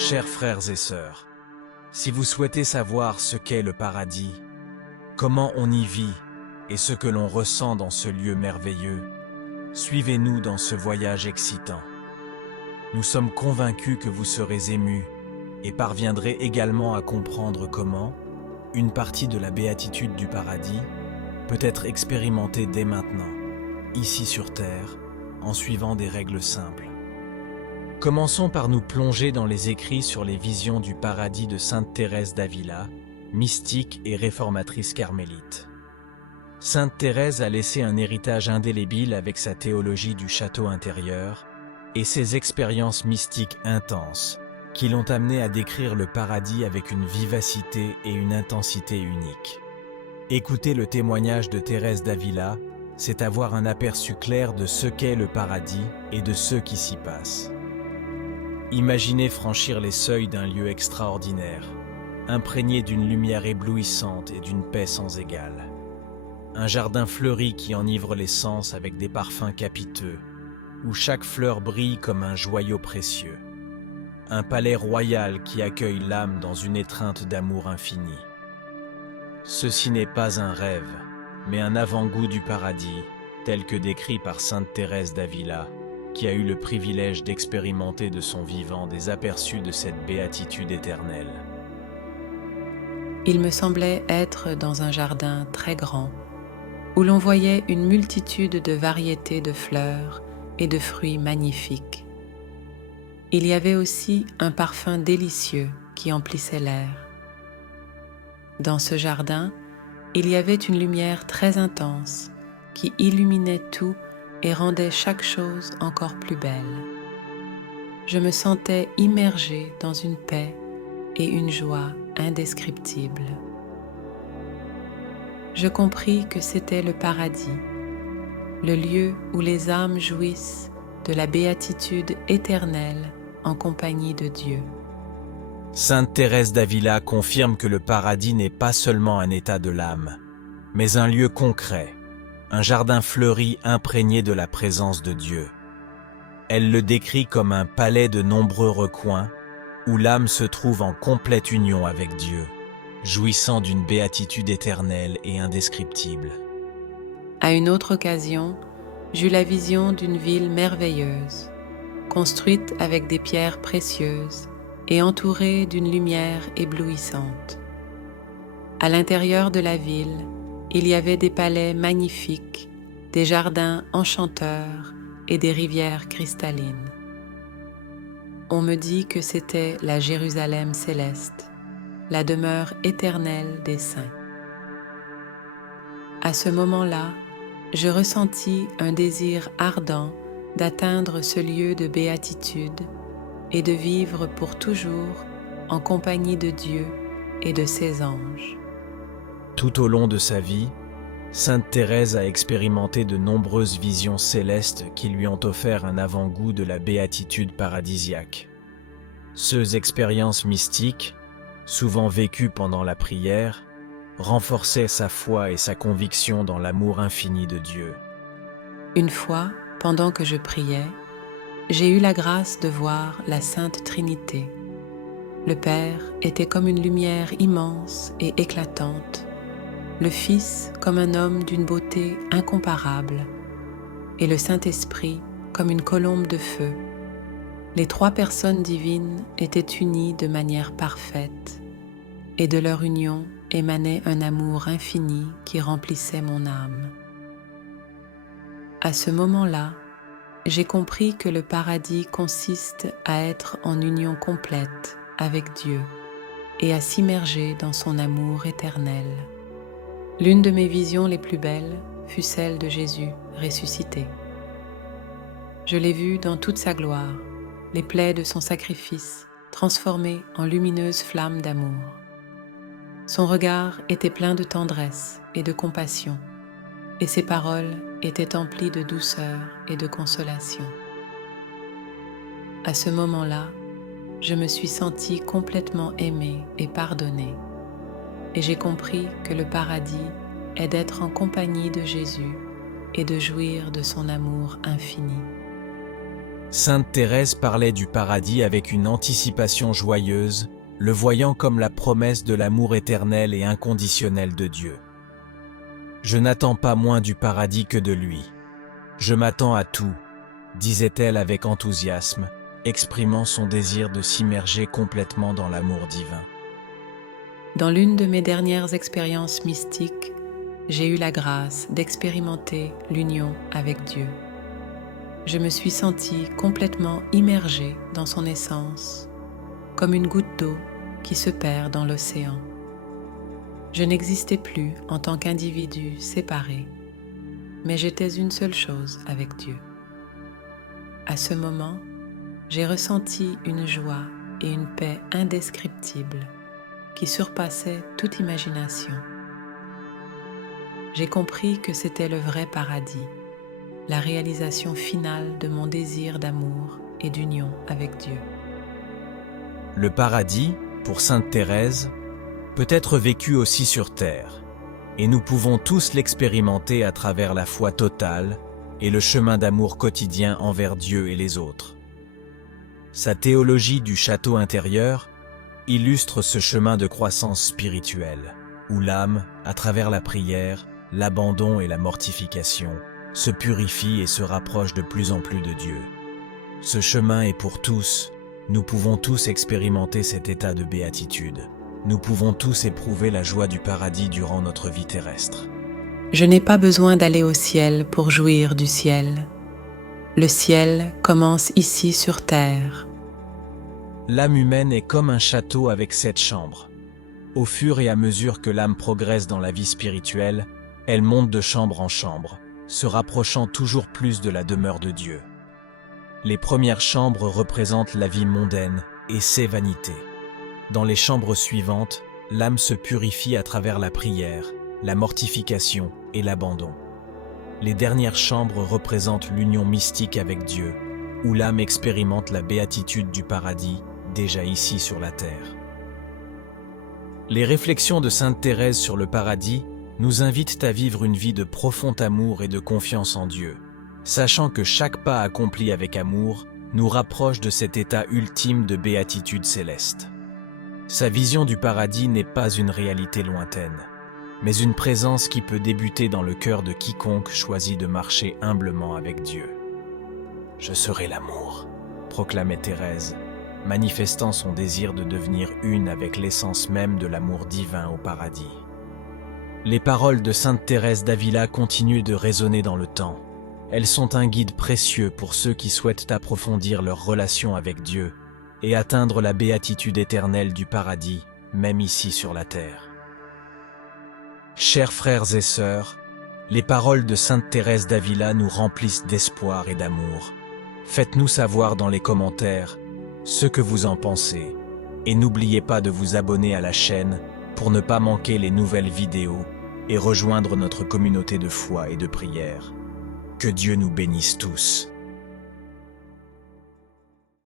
Chers frères et sœurs, si vous souhaitez savoir ce qu'est le paradis, comment on y vit et ce que l'on ressent dans ce lieu merveilleux, suivez-nous dans ce voyage excitant. Nous sommes convaincus que vous serez émus et parviendrez également à comprendre comment une partie de la béatitude du paradis peut être expérimentée dès maintenant, ici sur Terre, en suivant des règles simples. Commençons par nous plonger dans les écrits sur les visions du paradis de Sainte Thérèse d'Avila, mystique et réformatrice carmélite. Sainte Thérèse a laissé un héritage indélébile avec sa théologie du château intérieur et ses expériences mystiques intenses qui l'ont amenée à décrire le paradis avec une vivacité et une intensité uniques. Écouter le témoignage de Thérèse d'Avila, c'est avoir un aperçu clair de ce qu'est le paradis et de ce qui s'y passe. Imaginez franchir les seuils d'un lieu extraordinaire, imprégné d'une lumière éblouissante et d'une paix sans égale. Un jardin fleuri qui enivre les sens avec des parfums capiteux, où chaque fleur brille comme un joyau précieux. Un palais royal qui accueille l'âme dans une étreinte d'amour infini. Ceci n'est pas un rêve, mais un avant-goût du paradis, tel que décrit par Sainte Thérèse d'Avila, qui a eu le privilège d'expérimenter de son vivant des aperçus de cette béatitude éternelle. Il me semblait être dans un jardin très grand, où l'on voyait une multitude de variétés de fleurs et de fruits magnifiques. Il y avait aussi un parfum délicieux qui emplissait l'air. Dans ce jardin, il y avait une lumière très intense qui illuminait tout et rendait chaque chose encore plus belle. Je me sentais immergée dans une paix et une joie indescriptibles. Je compris que c'était le paradis, le lieu où les âmes jouissent de la béatitude éternelle en compagnie de Dieu. Sainte Thérèse d'Avila confirme que le paradis n'est pas seulement un état de l'âme, mais un lieu concret, un jardin fleuri imprégné de la présence de Dieu. Elle le décrit comme un palais de nombreux recoins où l'âme se trouve en complète union avec Dieu, jouissant d'une béatitude éternelle et indescriptible. À une autre occasion, j'eus la vision d'une ville merveilleuse, construite avec des pierres précieuses et entourée d'une lumière éblouissante. À l'intérieur de la ville, il y avait des palais magnifiques, des jardins enchanteurs et des rivières cristallines. On me dit que c'était la Jérusalem céleste, la demeure éternelle des saints. À ce moment-là, je ressentis un désir ardent d'atteindre ce lieu de béatitude et de vivre pour toujours en compagnie de Dieu et de ses anges. Tout au long de sa vie, Sainte Thérèse a expérimenté de nombreuses visions célestes qui lui ont offert un avant-goût de la béatitude paradisiaque. Ces expériences mystiques, souvent vécues pendant la prière, renforçaient sa foi et sa conviction dans l'amour infini de Dieu. Une fois, pendant que je priais, j'ai eu la grâce de voir la Sainte Trinité. Le Père était comme une lumière immense et éclatante, le Fils comme un homme d'une beauté incomparable, et le Saint-Esprit comme une colombe de feu. Les trois personnes divines étaient unies de manière parfaite, et de leur union émanait un amour infini qui remplissait mon âme. À ce moment-là, j'ai compris que le paradis consiste à être en union complète avec Dieu et à s'immerger dans son amour éternel. L'une de mes visions les plus belles fut celle de Jésus ressuscité. Je l'ai vu dans toute sa gloire, les plaies de son sacrifice transformées en lumineuses flammes d'amour. Son regard était plein de tendresse et de compassion, et ses paroles étaient emplies de douceur et de consolation. À ce moment-là, je me suis sentie complètement aimée et pardonnée, et j'ai compris que le paradis est d'être en compagnie de Jésus et de jouir de son amour infini. Sainte Thérèse parlait du paradis avec une anticipation joyeuse, le voyant comme la promesse de l'amour éternel et inconditionnel de Dieu. Je n'attends pas moins du paradis que de lui. Je m'attends à tout, disait-elle avec enthousiasme, exprimant son désir de s'immerger complètement dans l'amour divin. Dans l'une de mes dernières expériences mystiques, j'ai eu la grâce d'expérimenter l'union avec Dieu. Je me suis sentie complètement immergée dans son essence, comme une goutte d'eau qui se perd dans l'océan. Je n'existais plus en tant qu'individu séparé, mais j'étais une seule chose avec Dieu. À ce moment, j'ai ressenti une joie et une paix indescriptibles qui surpassaient toute imagination. J'ai compris que c'était le vrai paradis, la réalisation finale de mon désir d'amour et d'union avec Dieu. Le paradis, pour Sainte Thérèse, peut être vécu aussi sur terre, et nous pouvons tous l'expérimenter à travers la foi totale et le chemin d'amour quotidien envers Dieu et les autres. Sa théologie du château intérieur illustre ce chemin de croissance spirituelle, où l'âme, à travers la prière, l'abandon et la mortification, se purifie et se rapproche de plus en plus de Dieu. Ce chemin est pour tous, nous pouvons tous expérimenter cet état de béatitude. Nous pouvons tous éprouver la joie du paradis durant notre vie terrestre. Je n'ai pas besoin d'aller au ciel pour jouir du ciel. Le ciel commence ici sur terre. L'âme humaine est comme un château avec 7 chambres. Au fur et à mesure que l'âme progresse dans la vie spirituelle, elle monte de chambre en chambre, se rapprochant toujours plus de la demeure de Dieu. Les premières chambres représentent la vie mondaine et ses vanités. Dans les chambres suivantes, l'âme se purifie à travers la prière, la mortification et l'abandon. Les dernières chambres représentent l'union mystique avec Dieu, où l'âme expérimente la béatitude du paradis, déjà ici sur la terre. Les réflexions de Sainte Thérèse sur le paradis nous invitent à vivre une vie de profond amour et de confiance en Dieu, sachant que chaque pas accompli avec amour nous rapproche de cet état ultime de béatitude céleste. Sa vision du paradis n'est pas une réalité lointaine, mais une présence qui peut débuter dans le cœur de quiconque choisit de marcher humblement avec Dieu. « Je serai l'amour », proclamait Thérèse, manifestant son désir de devenir une avec l'essence même de l'amour divin au paradis. Les paroles de Sainte Thérèse d'Avila continuent de résonner dans le temps. Elles sont un guide précieux pour ceux qui souhaitent approfondir leur relation avec Dieu et atteindre la béatitude éternelle du paradis, même ici sur la terre. Chers frères et sœurs, les paroles de Sainte Thérèse d'Avila nous remplissent d'espoir et d'amour. Faites-nous savoir dans les commentaires ce que vous en pensez et n'oubliez pas de vous abonner à la chaîne pour ne pas manquer les nouvelles vidéos et rejoindre notre communauté de foi et de prière. Que Dieu nous bénisse tous.